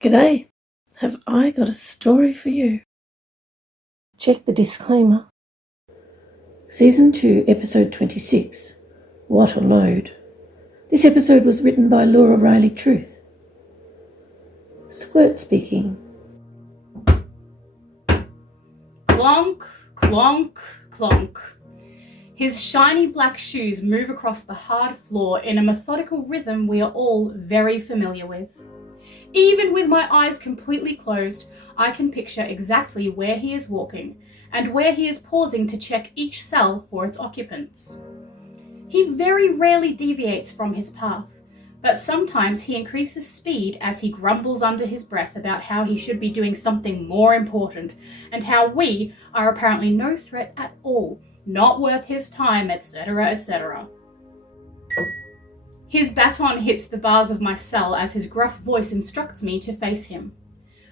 G'day, have I got a story for you? Check the disclaimer. Season 2, Episode 26, What a Load. This episode was written by Laura Reily Truth. Squirt speaking. Clonk, clonk, clonk. His shiny black shoes move across the hard floor in a methodical rhythm we are all very familiar with. Even with my eyes completely closed, I can picture exactly where he is walking and where he is pausing to check each cell for its occupants. He very rarely deviates from his path, but sometimes he increases speed as he grumbles under his breath about how he should be doing something more important and how we are apparently no threat at all, not worth his time, etc., etc. His baton hits the bars of my cell as his gruff voice instructs me to face him.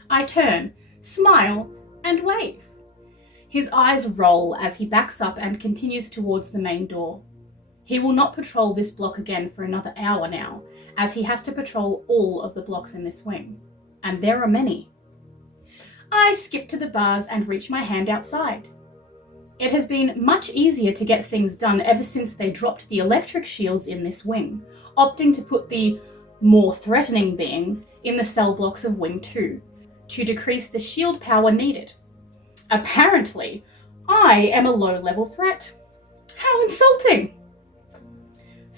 I turn, smile, and wave. His eyes roll as he backs up and continues towards the main door. He will not patrol this block again for another hour now, as he has to patrol all of the blocks in this wing. And there are many. I skip to the bars and reach my hand outside. It has been much easier to get things done ever since they dropped the electric shields in this wing, opting to put the more threatening beings in the cell blocks of Wing 2 to decrease the shield power needed. Apparently, I am a low-level threat. How insulting!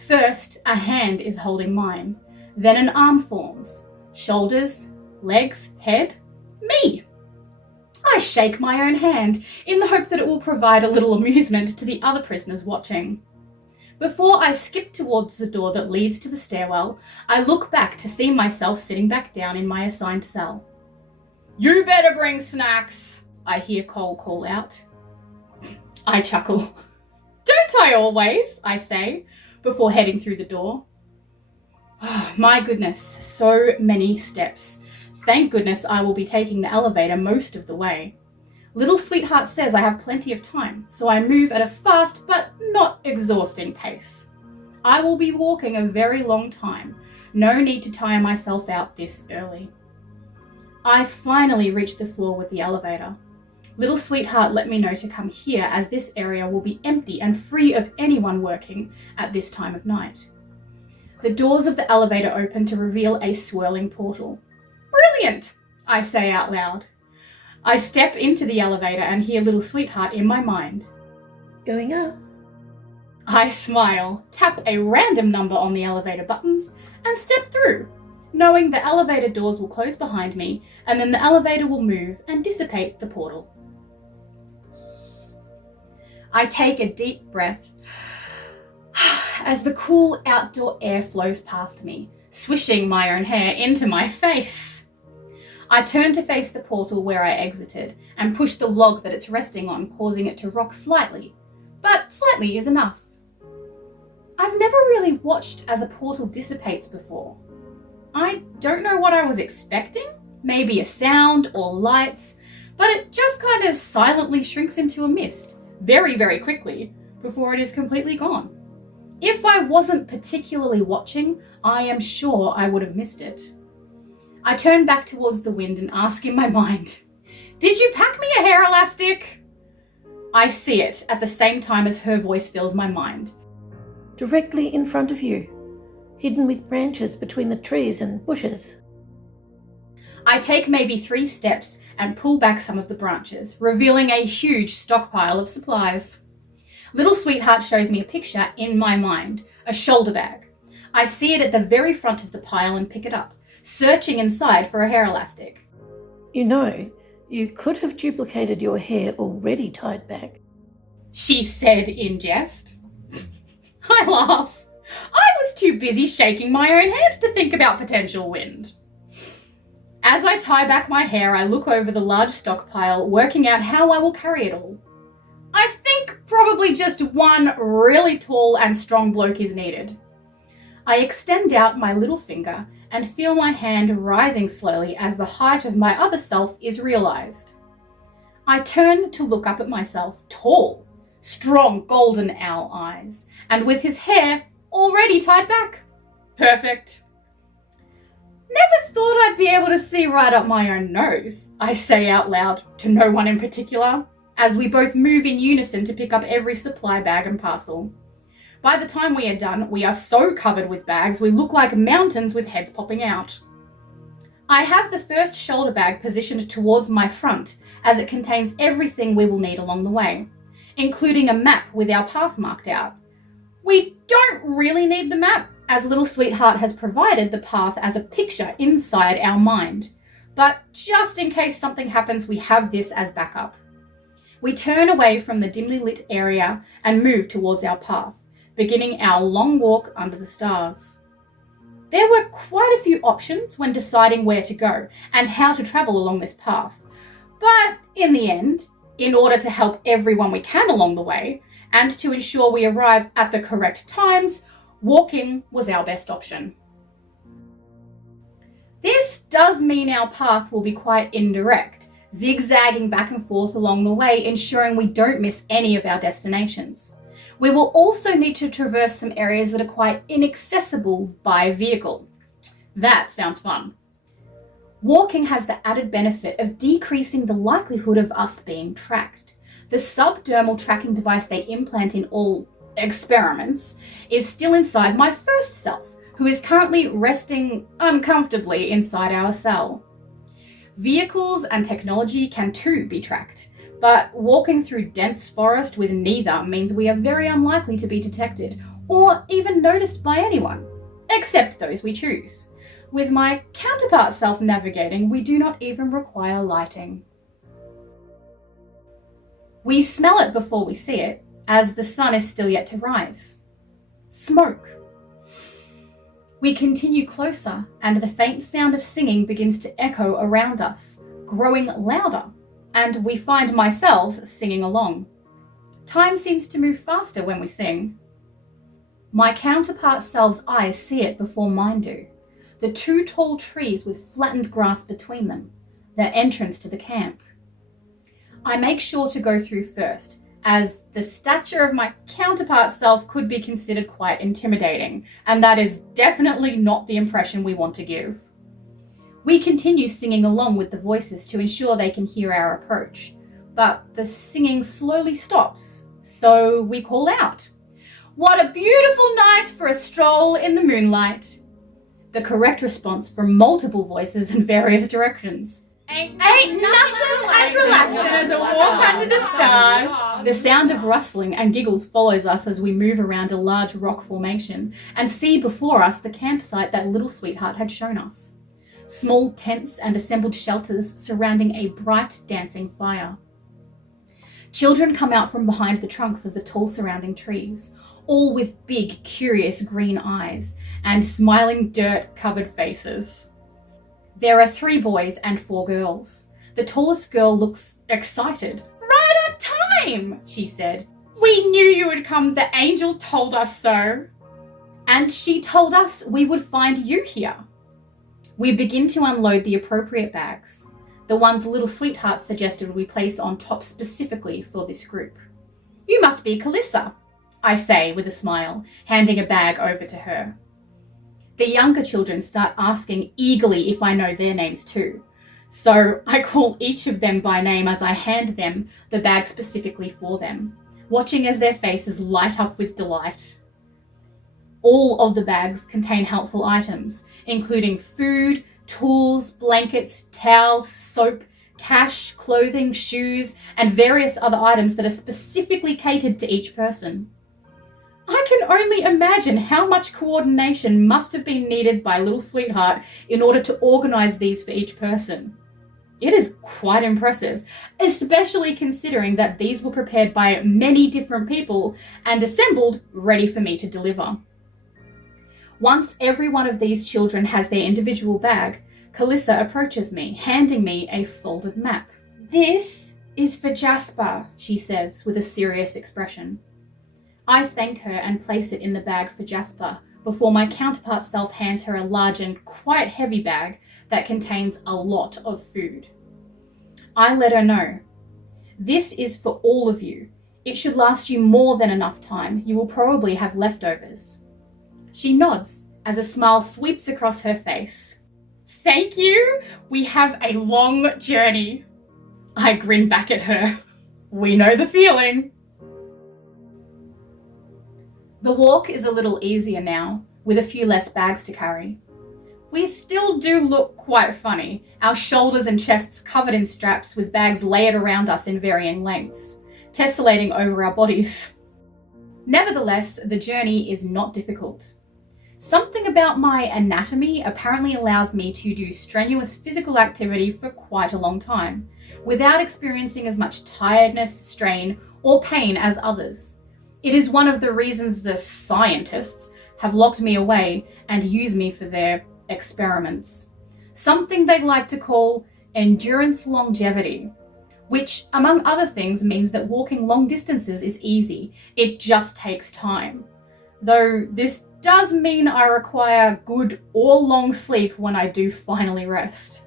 First, a hand is holding mine, then an arm forms. Shoulders, legs, head, me! I shake my own hand in the hope that it will provide a little amusement to the other prisoners watching. Before I skip towards the door that leads to the stairwell, I look back to see myself sitting back down in my assigned cell. "You better bring snacks," I hear Cole call out. I chuckle. "Don't I always?" I say, before heading through the door. Oh, my goodness, so many steps. Thank goodness I will be taking the elevator most of the way. Little Sweetheart says I have plenty of time, so I move at a fast but not exhausting pace. I will be walking a very long time. No need to tire myself out this early. I finally reach the floor with the elevator. Little Sweetheart let me know to come here as this area will be empty and free of anyone working at this time of night. The doors of the elevator open to reveal a swirling portal. "Brilliant," I say out loud. I step into the elevator and hear Little Sweetheart in my mind. Going up. I smile, tap a random number on the elevator buttons, and step through, knowing the elevator doors will close behind me and then the elevator will move and dissipate the portal. I take a deep breath as the cool outdoor air flows past me, swishing my own hair into my face. I turn to face the portal where I exited and push the log that it's resting on, causing it to rock slightly, but slightly is enough. I've never really watched as a portal dissipates before. I don't know what I was expecting, maybe a sound or lights, but it just kind of silently shrinks into a mist, very, very quickly, before it is completely gone. If I wasn't particularly watching, I am sure I would have missed it. I turn back towards the wind and ask in my mind, "Did you pack me a hair elastic?" I see it at the same time as her voice fills my mind. Directly in front of you, hidden with branches between the trees and bushes. I take maybe 3 steps and pull back some of the branches, revealing a huge stockpile of supplies. Little Sweetheart shows me a picture in my mind, a shoulder bag. I see it at the very front of the pile and pick it up, searching inside for a hair elastic. You know, you could have duplicated your hair already tied back, she said in jest. I laugh. I was too busy shaking my own head to think about potential wind. As I tie back my hair, I look over the large stockpile, working out how I will carry it all. I think probably just one really tall and strong bloke is needed. I extend out my little finger and feel my hand rising slowly as the height of my other self is realized. I turn to look up at myself, tall, strong golden owl eyes, and with his hair already tied back. Perfect. Never thought I'd might be able to see right up my own nose, I say out loud to no one in particular, as we both move in unison to pick up every supply bag and parcel. By the time we are done, we are so covered with bags we look like mountains with heads popping out. I have the first shoulder bag positioned towards my front as it contains everything we will need along the way, including a map with our path marked out. We don't really need the map, as Little Sweetheart has provided the path as a picture inside our mind, but just in case something happens, we have this as backup. We turn away from the dimly lit area and move towards our path, beginning our long walk under the stars. There were quite a few options when deciding where to go and how to travel along this path, but in the end, in order to help everyone we can along the way, and to ensure we arrive at the correct times, walking was our best option. This does mean our path will be quite indirect, zigzagging back and forth along the way, ensuring we don't miss any of our destinations. We will also need to traverse some areas that are quite inaccessible by vehicle. That sounds fun. Walking has the added benefit of decreasing the likelihood of us being tracked. The subdermal tracking device they implant in all experiments is still inside my first self, who is currently resting uncomfortably inside our cell. Vehicles and technology can too be tracked, but walking through dense forest with neither means we are very unlikely to be detected or even noticed by anyone, except those we choose. With my counterpart self navigating, we do not even require lighting. We smell it before we see it, as the sun is still yet to rise. Smoke. We continue closer, and the faint sound of singing begins to echo around us, growing louder, and we find ourselves singing along. Time seems to move faster when we sing. My counterpart self's eyes see it before mine do. The two tall trees with flattened grass between them, their entrance to the camp. I make sure to go through first, as the stature of my counterpart self could be considered quite intimidating, and that is definitely not the impression we want to give. We continue singing along with the voices to ensure they can hear our approach, but the singing slowly stops, so we call out, "What a beautiful night for a stroll in the moonlight!" The correct response from multiple voices in various directions. Ain't nothing as relaxing as a walk under the stars. The sound of rustling and giggles follows us as we move around a large rock formation and see before us the campsite that Little Sweetheart had shown us. Small tents and assembled shelters surrounding a bright dancing fire. Children come out from behind the trunks of the tall surrounding trees, all with big, curious green eyes and smiling dirt-covered faces. There are 3 boys and 4 girls. The tallest girl looks excited. "Right on time," she said. "We knew you would come. The angel told us so." And she told us we would find you here. We begin to unload the appropriate bags, the ones Little Sweetheart suggested we place on top specifically for this group. "You must be Calissa," I say with a smile, handing a bag over to her. The younger children start asking eagerly if I know their names too, so I call each of them by name as I hand them the bag specifically for them, watching as their faces light up with delight. All of the bags contain helpful items, including food, tools, blankets, towels, soap, cash, clothing, shoes, and various other items that are specifically catered to each person. I can only imagine how much coordination must have been needed by Little Sweetheart in order to organise these for each person. It is quite impressive, especially considering that these were prepared by many different people and assembled ready for me to deliver. Once every one of these children has their individual bag, Calissa approaches me, handing me a folded map. "This is for Jasper," she says with a serious expression. I thank her and place it in the bag for Jasper before my counterpart self hands her a large and quite heavy bag that contains a lot of food. I let her know. "This is for all of you. It should last you more than enough time. You will probably have leftovers." She nods as a smile sweeps across her face. Thank you. We have a long journey. I grin back at her. We know the feeling. The walk is a little easier now, with a few less bags to carry. We still do look quite funny, our shoulders and chests covered in straps with bags layered around us in varying lengths, tessellating over our bodies. Nevertheless, the journey is not difficult. Something about my anatomy apparently allows me to do strenuous physical activity for quite a long time, without experiencing as much tiredness, strain, or pain as others. It is one of the reasons the scientists have locked me away and use me for their experiments. Something they like to call endurance longevity, which, among other things, means that walking long distances is easy. It just takes time. Though this does mean I require good or long sleep when I do finally rest.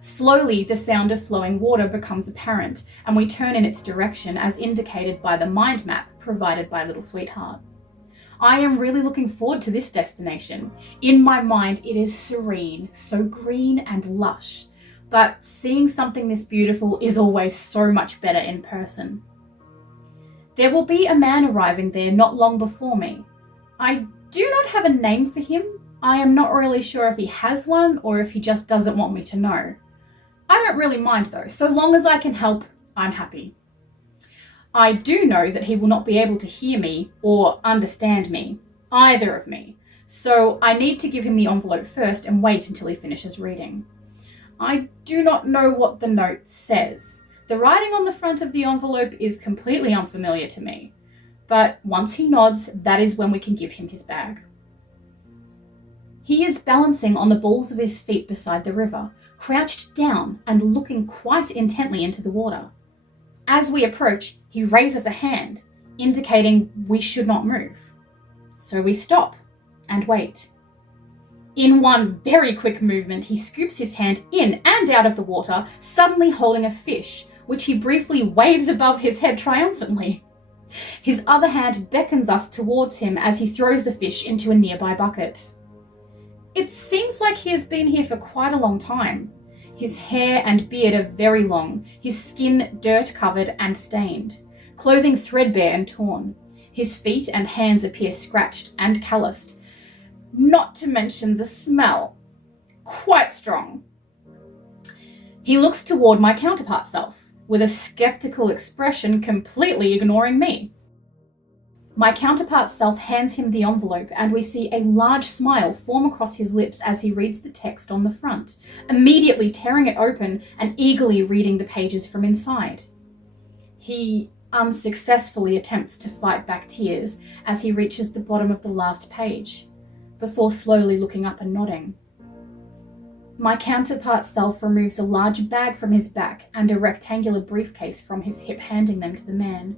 Slowly, the sound of flowing water becomes apparent, and we turn in its direction as indicated by the mind map provided by Little Sweetheart. I am really looking forward to this destination. In my mind, it is serene, so green and lush, but seeing something this beautiful is always so much better in person. There will be a man arriving there not long before me. I do not have a name for him. I am not really sure if he has one or if he just doesn't want me to know. I don't really mind though, so long as I can help, I'm happy. I do know that he will not be able to hear me or understand me, either of me, so I need to give him the envelope first and wait until he finishes reading. I do not know what the note says. The writing on the front of the envelope is completely unfamiliar to me, but once he nods, that is when we can give him his bag. He is balancing on the balls of his feet beside the river, crouched down and looking quite intently into the water. As we approach, he raises a hand, indicating we should not move. So we stop and wait. In one very quick movement, he scoops his hand in and out of the water, suddenly holding a fish, which he briefly waves above his head triumphantly. His other hand beckons us towards him as he throws the fish into a nearby bucket. It seems like he has been here for quite a long time. His hair and beard are very long, his skin dirt-covered and stained, clothing threadbare and torn. His feet and hands appear scratched and calloused, not to mention the smell. Quite strong. He looks toward my counterpart self, with a skeptical expression completely ignoring me. My counterpart self hands him the envelope, and we see a large smile form across his lips as he reads the text on the front, immediately tearing it open and eagerly reading the pages from inside. He unsuccessfully attempts to fight back tears as he reaches the bottom of the last page, before slowly looking up and nodding. My counterpart self removes a large bag from his back and a rectangular briefcase from his hip, handing them to the man.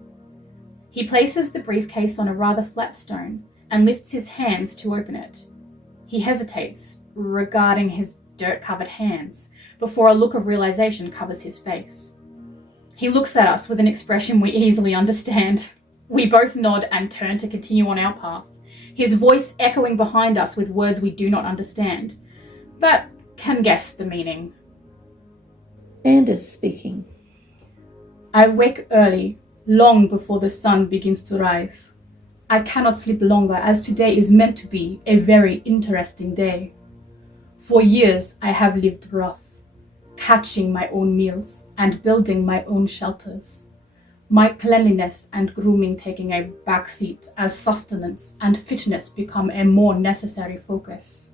He places the briefcase on a rather flat stone and lifts his hands to open it. He hesitates, regarding his dirt-covered hands, before a look of realization covers his face. He looks at us with an expression we easily understand. We both nod and turn to continue on our path, his voice echoing behind us with words we do not understand, but can guess the meaning. Anders speaking. I wake early, long before the sun begins to rise. I cannot sleep longer, as today is meant to be a very interesting day. For years I have lived rough, catching my own meals and building my own shelters. My cleanliness and grooming taking a backseat as sustenance and fitness become a more necessary focus.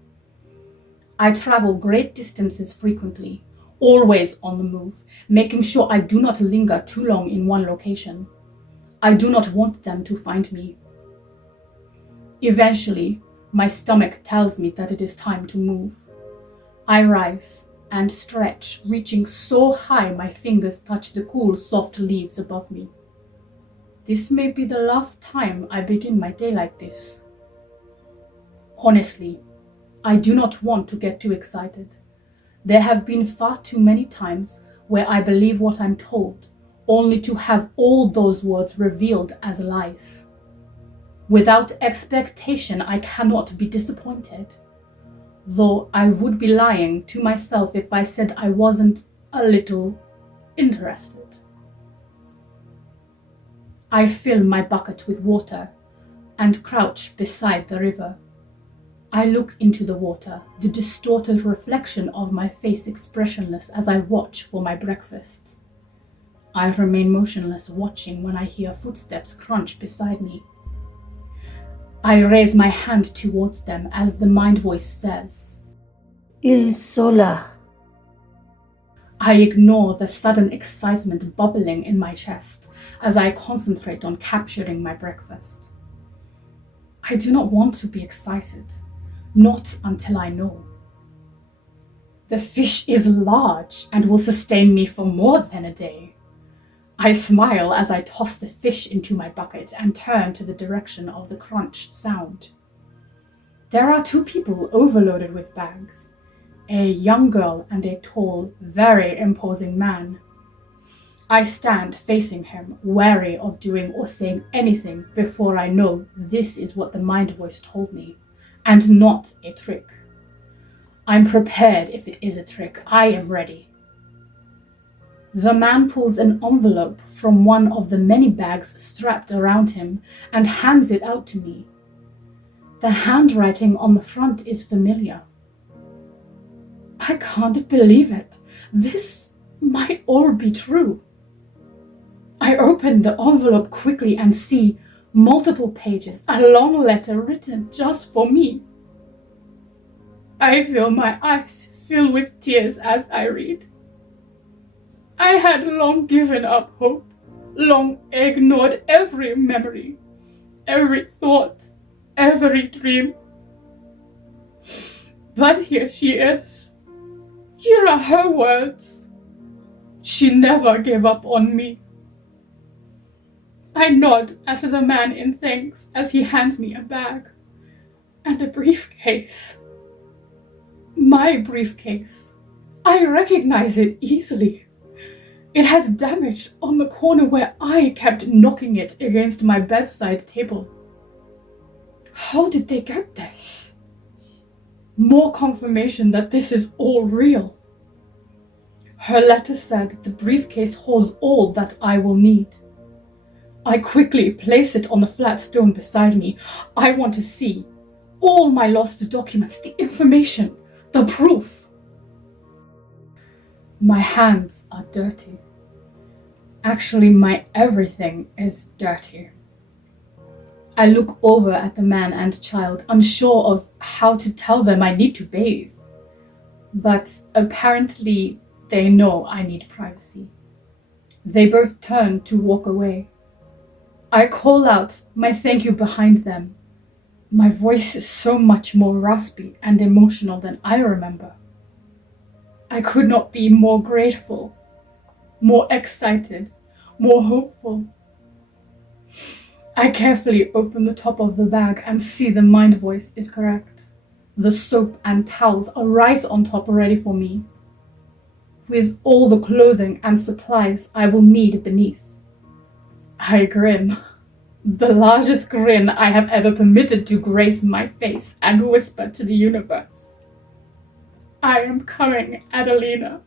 I travel great distances frequently, always on the move, making sure I do not linger too long in one location. I do not want them to find me. Eventually, my stomach tells me that it is time to move. I rise and stretch, reaching so high my fingers touch the cool, soft leaves above me. This may be the last time I begin my day like this. Honestly, I do not want to get too excited. There have been far too many times where I believe what I'm told, only to have all those words revealed as lies. Without expectation, I cannot be disappointed. though I would be lying to myself if I said I wasn't a little interested. I fill my bucket with water and crouch beside the river. I look into the water, the distorted reflection of my face expressionless as I watch for my breakfast. I remain motionless, watching when I hear footsteps crunch beside me. I raise my hand towards them as the mind voice says, Il sola. I ignore the sudden excitement bubbling in my chest as I concentrate on capturing my breakfast. I do not want to be excited, not until I know. The fish is large and will sustain me for more than a day. I smile as I toss the fish into my bucket and turn to the direction of the crunch sound. There are 2 people overloaded with bags, a young girl and a tall, very imposing man. I stand facing him, wary of doing or saying anything before I know this is what the mind voice told me, and not a trick. I'm prepared if it is a trick. I am ready. The man pulls an envelope from one of the many bags strapped around him and hands it out to me. The handwriting on the front is familiar. I can't believe it. This might all be true. I open the envelope quickly and see multiple pages, a long letter written just for me. I feel my eyes fill with tears as I read. I had long given up hope, long ignored every memory, every thought, every dream. But here she is. Here are her words. She never gave up on me. I nod at the man in thanks as he hands me a bag and a briefcase. My briefcase. I recognize it easily. It has damage on the corner where I kept knocking it against my bedside table. How did they get this? More confirmation that this is all real. Her letter said the briefcase holds all that I will need. I quickly place it on the flat stone beside me. I want to see all my lost documents, the information, the proof. My hands are dirty. Actually, my everything is dirty. I look over at the man and child, unsure of how to tell them I need to bathe. But apparently, they know I need privacy. They both turn to walk away. I call out my thank you behind them. My voice is so much more raspy and emotional than I remember. I could not be more grateful, more excited, more hopeful. I carefully open the top of the bag and see the mind voice is correct. The soap and towels are right on top ready for me, with all the clothing and supplies I will need beneath. I grin, the largest grin I have ever permitted to grace my face, and whisper to the universe, I am coming, Adelina.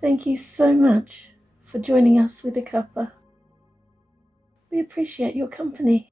Thank you so much for joining us with the cuppa. We appreciate your company.